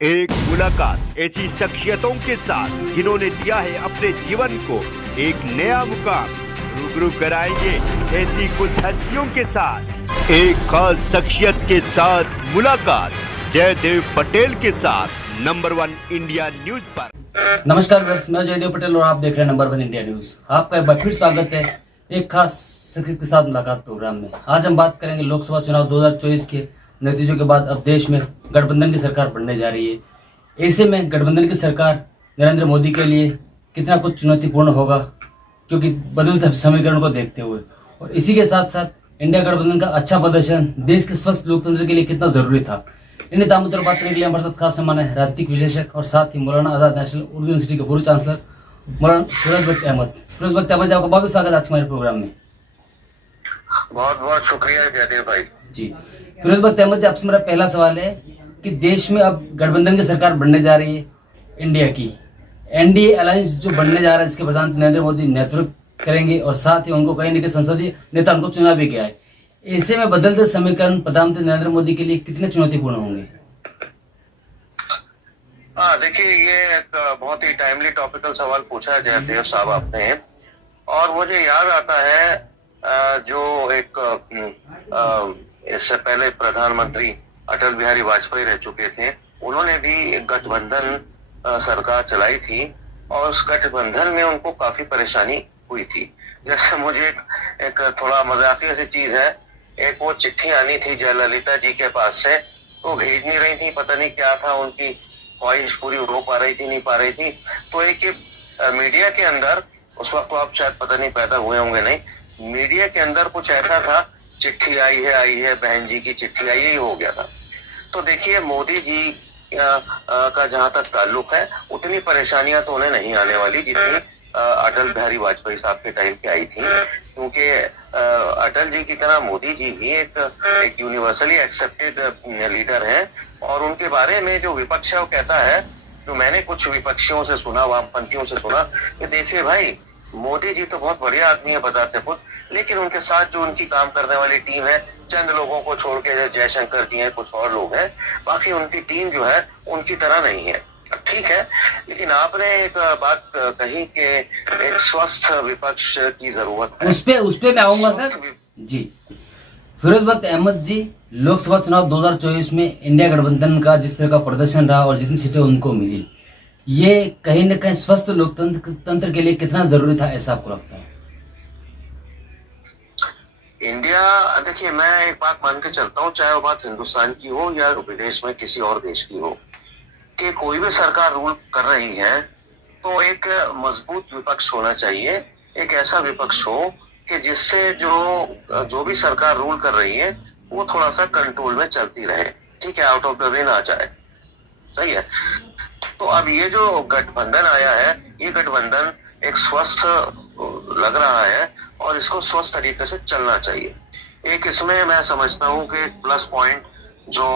एक मुलाकात ऐसी शख्सियतों के साथ जिन्होंने दिया है अपने जीवन को एक नया मुकाम। रूबरू कराएंगे ऐसी कुछ हस्तियों के साथ एक खास शख्सियत के साथ मुलाकात जयदेव पटेल के साथ नंबर 1 इंडिया न्यूज पर। नमस्कार व्यूअर्स, मैं जयदेव पटेल और आप देख रहे हैं नंबर 1 इंडिया न्यूज। आपका एक बार फिर स्वागत है एक खास शख्सियत के साथ मुलाकात प्रोग्राम में। आज हम बात करेंगे लोकसभा चुनाव 2024 के नतीजों के बाद अब देश में गठबंधन की सरकार बनने जा रही है। ऐसे में गठबंधन की सरकार नरेंद्र मोदी के लिए कितना कुछ चुनौतीपूर्ण होगा, क्योंकि बदलते समीकरण को देखते हुए, और इसी के साथ साथ इंडिया गठबंधन का अच्छा प्रदर्शन देश के स्वस्थ लोकतंत्र के लिए कितना जरूरी था। इन दामों पर बात करने के लिए हमारे साथ खास मेहमान है राजनीतिक विश्लेषक और साथ ही मौलाना आजाद नेशनल उर्दू यूनिवर्सिटी के पूर्व चांसलर मौलाना फिरोज बख्त अहमद। फिरोज बख्त अहमद, आपका बहुत स्वागत है आज हमारे प्रोग्राम में। बहुत बहुत शुक्रिया जयदेव भाई जी, फिरोज बख्त अहमद जी, आपसे मेरा पहला सवाल है कि देश में अब गठबंधन की सरकार बनने जा रही है, इंडिया की एनडीए अलायंस जो बनने जा रहा है, जिसके प्रधान नरेंद्र मोदी नेतृत्व करेंगे और साथ ही उनको कहीं न कहीं संसदीय नेता उनको चुना भी गया है। ऐसे में बदलते समीकरण प्रधानमंत्री नरेंद्र मोदी के लिए कितने चुनौतीपूर्ण होंगे? हाँ, देखिए, ये एक बहुत ही टाइमली टॉपिकल सवाल पूछा है जयदेव साहब आपने, और मुझे याद आता है जो एक इससे पहले प्रधानमंत्री अटल बिहारी वाजपेयी रह चुके थे, उन्होंने भी एक गठबंधन सरकार चलाई थी और उस गठबंधन में उनको काफी परेशानी हुई थी। जैसे मुझे एक थोड़ा मजाकिया सी चीज है, एक वो चिट्ठी आनी थी जयललिता जी के पास से, तो भेज नहीं रही थी, पता नहीं क्या था, उनकी ख्वाहिश पूरी हो पा रही थी नहीं पा रही थी। तो एक मीडिया के अंदर, उस वक्त तो आप शायद पता नहीं पैदा हुए होंगे, नहीं, मीडिया के अंदर कुछ ऐसा था, चिट्ठी आई है बहन जी की चिट्ठी आई, यही हो गया था। तो देखिए, मोदी जी का जहां तक ताल्लुक है, उतनी परेशानियां तो उन्हें नहीं आने वाली जितनी अटल बिहारी वाजपेयी साहब के टाइम पे आई थी, क्योंकि अटल जी की तरह मोदी जी भी एक यूनिवर्सली एक्सेप्टेड लीडर हैं, और उनके बारे में जो विपक्ष है वो कहता है, जो मैंने कुछ विपक्षियों से सुना, वामपंथियों से सुना, कि देखिए भाई, मोदी जी तो बहुत बढ़िया आदमी है बताते खुद, लेकिन उनके साथ जो उनकी काम करने वाली टीम है, चंद लोगों को छोड़ के जयशंकर जी हैं, कुछ और लोग हैं, बाकी उनकी टीम जो है उनकी तरह नहीं है। ठीक है, लेकिन आपने एक बात कही कि एक स्वस्थ विपक्ष की जरूरत है, उस पे मैं आऊंगा सर जी। फिरोज बख्त अहमद जी, लोकसभा चुनाव 2024 में इंडिया गठबंधन का जिस तरह का प्रदर्शन रहा और जितनी सीटें उनको मिली, ये कहीं न कहीं स्वस्थ लोकतंत्र के लिए कितना जरूरी था, ऐसा आपको लगता है? इंडिया, देखिए, मैं एक बात मान के चलता हूँ, चाहे वो बात हिंदुस्तान की हो या विदेश में किसी और देश की हो, कि कोई भी सरकार रूल कर रही है तो एक मजबूत विपक्ष होना चाहिए। एक ऐसा विपक्ष हो कि जिससे जो भी सरकार रूल कर रही है वो थोड़ा सा कंट्रोल में चलती रहे, ठीक है, आउट ऑफ द वे ना जाए। सही है। तो अब ये जो गठबंधन आया है, ये गठबंधन एक स्वस्थ लग रहा है और इसको स्वस्थ तरीके से चलना चाहिए। एक इसमें मैं समझता हूँ कि प्लस पॉइंट जो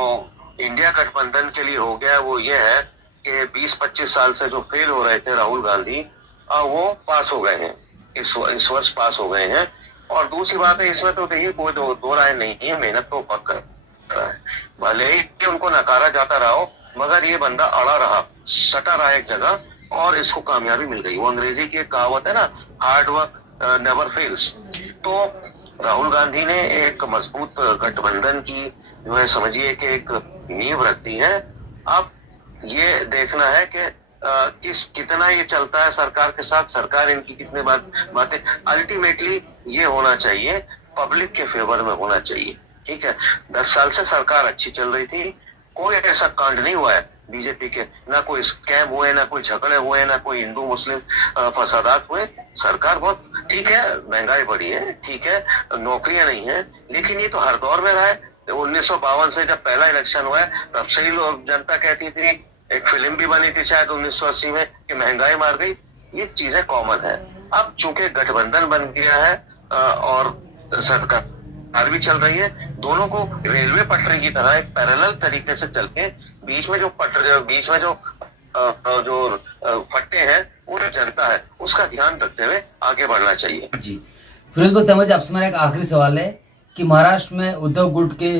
इंडिया गठबंधन के लिए हो गया वो ये है कि 20-25 साल से जो फेल हो रहे थे राहुल गांधी, वो पास हो गए हैं, इस वर्ष पास हो गए हैं। और दूसरी बात है, इसमें तो देखिए कोई दो राय नहीं है, मेहनत तो पक्का है, भले ही उनको नकारा जाता रहा हो, मगर ये बंदा अड़ा रहा, सटा रहा एक जगह, और इसको कामयाबी मिल गई। वो अंग्रेजी की एक कहावत है ना, हार्ड वर्क नेवर फेल्स। तो राहुल गांधी ने एक मजबूत गठबंधन की जो है, समझिए कि एक नींव रखती है। अब ये देखना है कि कितना ये चलता है सरकार के साथ, सरकार इनकी कितने बातें, अल्टीमेटली ये होना चाहिए पब्लिक के फेवर में होना चाहिए। ठीक है, 10 साल से सरकार अच्छी चल रही थी, कोई ऐसा कांड नहीं हुआ है बीजेपी के, ना कोई स्कैम हुए, ना कोई झगड़े हुए, ना कोई हिंदू मुस्लिम फसादात हुए। सरकार बहुत ठीक है, महंगाई बढ़ी है, ठीक है, नौकरियां नहीं है, लेकिन ये तो हर दौर में रहा है। 1952 से जब पहला इलेक्शन हुआ है, तब से ही लोग, जनता कहती थी, एक फिल्म भी बनी थी शायद 1980 में, कि महंगाई मार गई। ये चीजें कॉमन है। अब चूंकि गठबंधन बन गया है और सरकार भी चल रही है, दोनों को रेलवे पटरी की तरह एक पैरेलल तरीके से चल के बीच में जो फट्टे हैं वो जनता है, उसका ध्यान रखते हुए आगे बढ़ना चाहिए। जी, फिरोज बख्त अहमद, आपसे मेरा एक आखिरी सवाल है कि महाराष्ट्र में उद्धव गुट के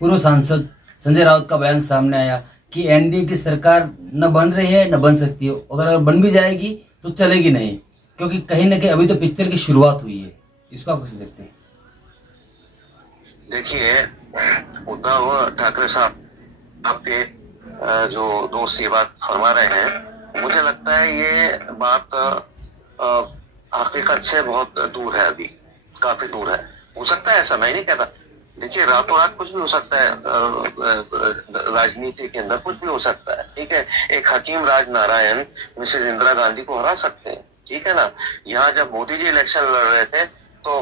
पूर्व सांसद संजय राउत का बयान सामने आया कि एनडीए की सरकार न बन रही है न बन सकती है, अगर बन भी जाएगी तो चलेगी नहीं, क्योंकि कहीं ना कहीं अभी तो पिक्चर की शुरुआत हुई है। इसको आप कैसे देखते हैं? देखिए, उद्धव ठाकरे साहब आपके जो दोस्त ये बात फरमा रहे हैं, मुझे लगता है ये बात हकीकत से बहुत दूर है, अभी काफी दूर है। हो सकता है ऐसा, मैं नहीं कहता। देखिए, रातों रात कुछ भी हो सकता है, राजनीति के अंदर कुछ भी हो सकता है, ठीक है। एक हकीम राज नारायण मिसेज इंदिरा गांधी को हरा सकते हैं, ठीक है ना। यहाँ जब मोदी जी इलेक्शन लड़ रहे थे तो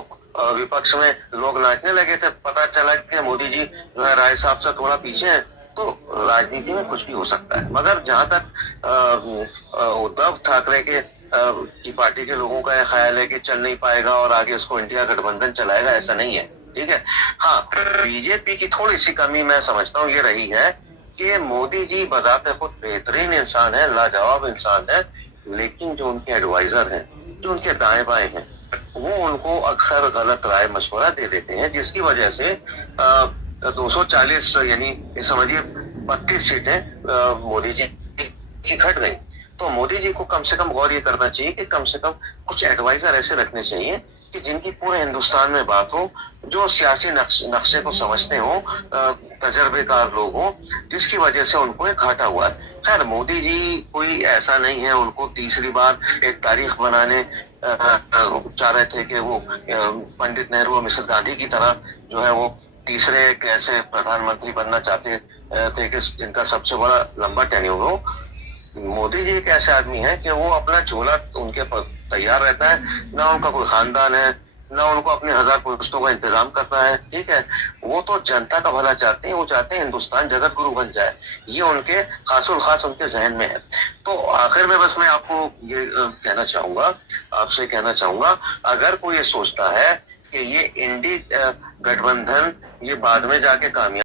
विपक्ष में लोग नाचने लगे थे, पता चला कि मोदी जी जो है राय साहब से थोड़ा पीछे हैं। तो राजनीति में कुछ भी हो सकता है, मगर जहां तक उद्धव ठाकरे के की पार्टी के लोगों का यह ख्याल है कि चल नहीं पाएगा और आगे उसको इंडिया गठबंधन चलाएगा, ऐसा नहीं है, ठीक है। हाँ, बीजेपी की थोड़ी सी कमी मैं समझता हूँ ये रही है कि मोदी जी बजाते खुद बेहतरीन इंसान है, लाजवाब इंसान है, लेकिन जो उनके एडवाइजर हैं, जो उनके दाएं बाएं हैं, वो उनको अक्सर गलत राय मशवरा दे देते हैं, जिसकी वजह से 240 यानी समझिए 32 सीटें मोदी जी की घट गई। तो मोदी जी को कम से कम गौर ये करना चाहिए कि कम से कम कुछ एडवाइजर ऐसे रखने चाहिए कि जिनकी पूरे हिंदुस्तान में बात हो, जो सियासी नक्शे को समझते हो, तजर्बेकार लोग हो, जिसकी वजह से उनको एक घाटा हुआ है। खैर, मोदी जी कोई ऐसा नहीं है, उनको तीसरी बार एक तारीख बनाने चाह रहे थे कि वो पंडित नेहरू और मिसेस गांधी की तरह जो है वो तीसरे एक ऐसे प्रधानमंत्री बनना चाहते थे कि जिनका सबसे बड़ा लंबा टेन्योर हो। मोदी जी एक ऐसे आदमी है कि वो अपना झोला उनके तैयार रहता है, ना उनका कोई खानदान है, ना उनको अपने 1000 पोस्टों का इंतजाम करना है, ठीक है। वो तो जनता का भला चाहते हैं, वो चाहते हैं हिंदुस्तान जगत गुरु बन जाए, ये उनके खासुल खास उनके जहन में है। तो आखिर में बस मैं आपको ये कहना चाहूंगा, आपसे कहना चाहूंगा, अगर कोई ये सोचता है कि ये इंडी गठबंधन ये बाद में जाके कामयाब